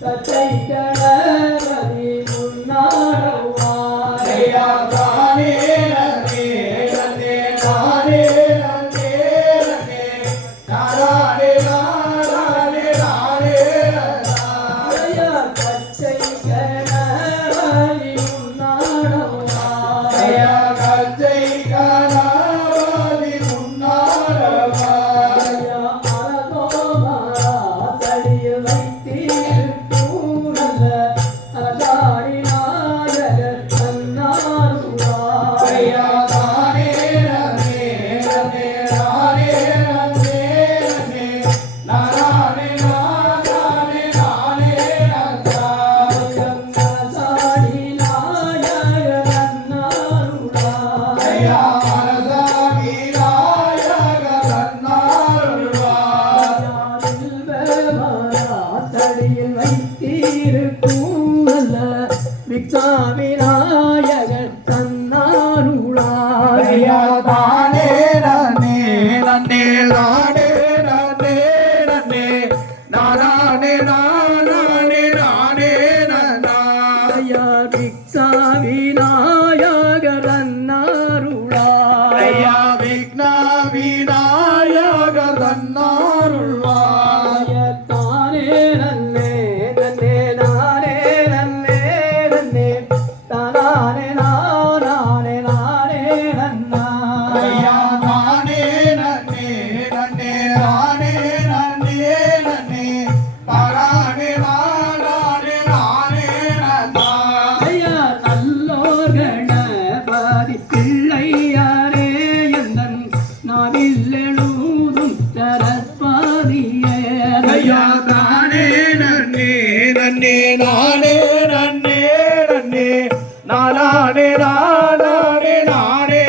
கட்டை கடறி தடியில் வைத்திருக்கும் நல்ல விக்னாவிநாயகர் தன்னாருளாய் தானே நன்னே நன்னே நானே நன்னே. நன்னே நானே நானே. நானே நன்னா ஐயா விக்னாவிநாயகர் தன்னாருளாய் ஐயா விக்ன விநாயக தன்னாருள்வார் பிள்ளையாரே எந்தன் நாவில் எழுதும் சரஸ்வதியே ஐயா தானே நன்னே நன்னே நானே நன்னே நன்னே நானே நானே நானே.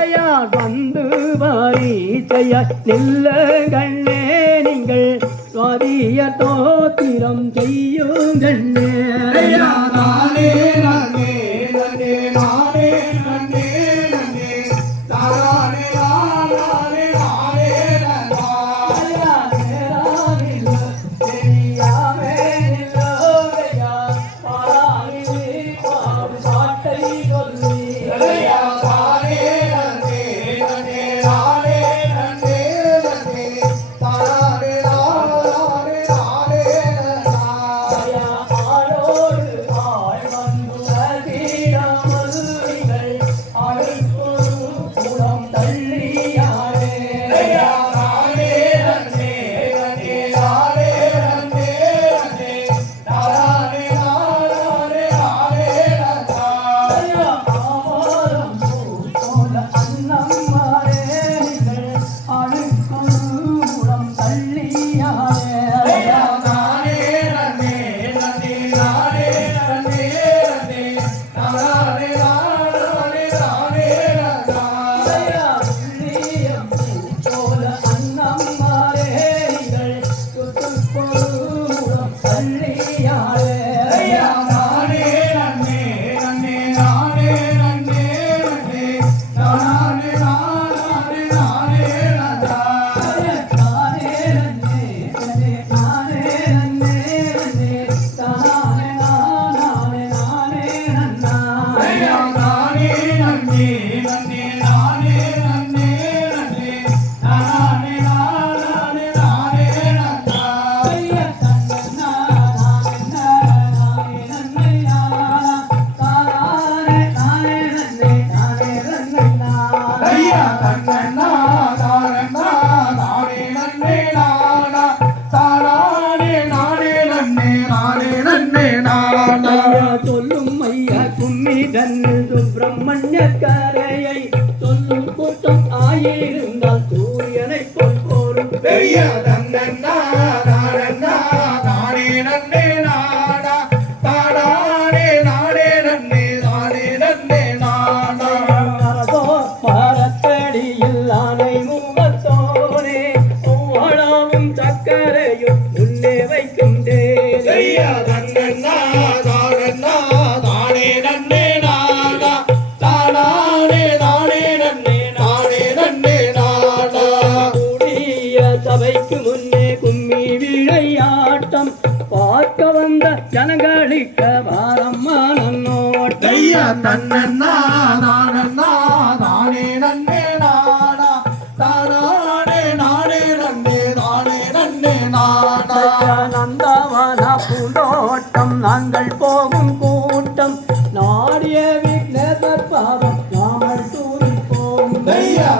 ஐயா வந்து வாரி செய்ய நில்ல கண்ணே நீங்கள் சுவாதிய தோத்திரம் செய்யும் தன்னே நானா சொல்லும் ஐயா கும்மி தன்னு சுப்பிரமணிய கரையை சொல்லும் கூட்டம் ஆயிரம். சபைக்கு முன்னே கும்மி விளையாட்டம். பார்க்க வந்த ஜனங்களிக்க வாரம்மா நன்னோட்டையா தன்னண்ணா நானண்ணா தானே நன்னே நாடா தானே நானே நன்னே தானே நன்னே நாடா நந்தவன பூந்தோட்டம் நாங்கள் போகும் கூட்டம். நாடிய விக்னேசர் பாவம் நாமல் தூரி போம் தையா